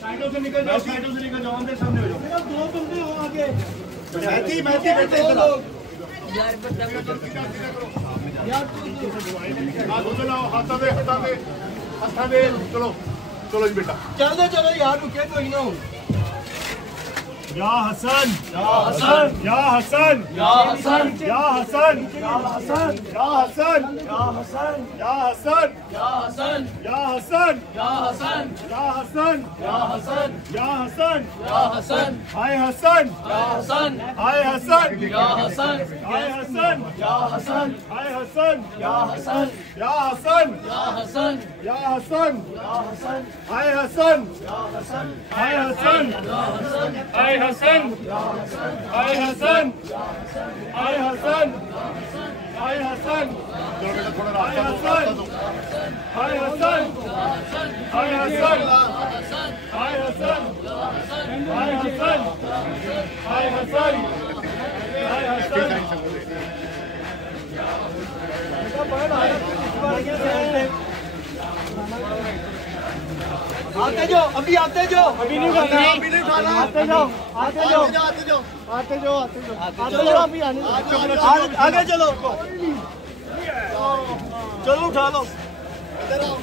साइडों से निकल जाओ, साइडों से निकल जाओ, अंदर सामने हो जाओ। दो बंदे हो आगे। मैथी बैठे इधर। हाथ उधर लाओ, हाथ दे, चलो चलो जी बेटा। चलो यार, रुके कोई ना हो। या हसन, या हसन, या हसन, या हसन, या हसन, या हसन, या हसन, या हसन, या हसन, या हसन, या हसन, या हसन, या हसन, या हसन, या हसन, या हसन, हाय हसन, या हसन, हाय हसन, या हसन, हाय हसन, या हसन, हाय हसन, या हसन, या हसन, या हसन, या हसन, या हसन, हाय हसन, या हसन, हाय हसन, या हसन, हाय हसन, हाय हसन, हाय हसन, हाय हसन, चलो बेटा थोड़ा रास्ता दो, हाय हसन, हाय हसन, हाय हसन, हाय हसन, हाय हसन, हाय हसन, आते जाओ, अभी आते जाओ, अभी नहीं खाना, अभी नहीं खाना, आते जाओ, आते जाओ, आते जाओ, आते जाओ, आते जाओ, आते जाओ, अभी आने आगे चलो, चलो उठा लो, इधर आओ।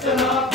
Sana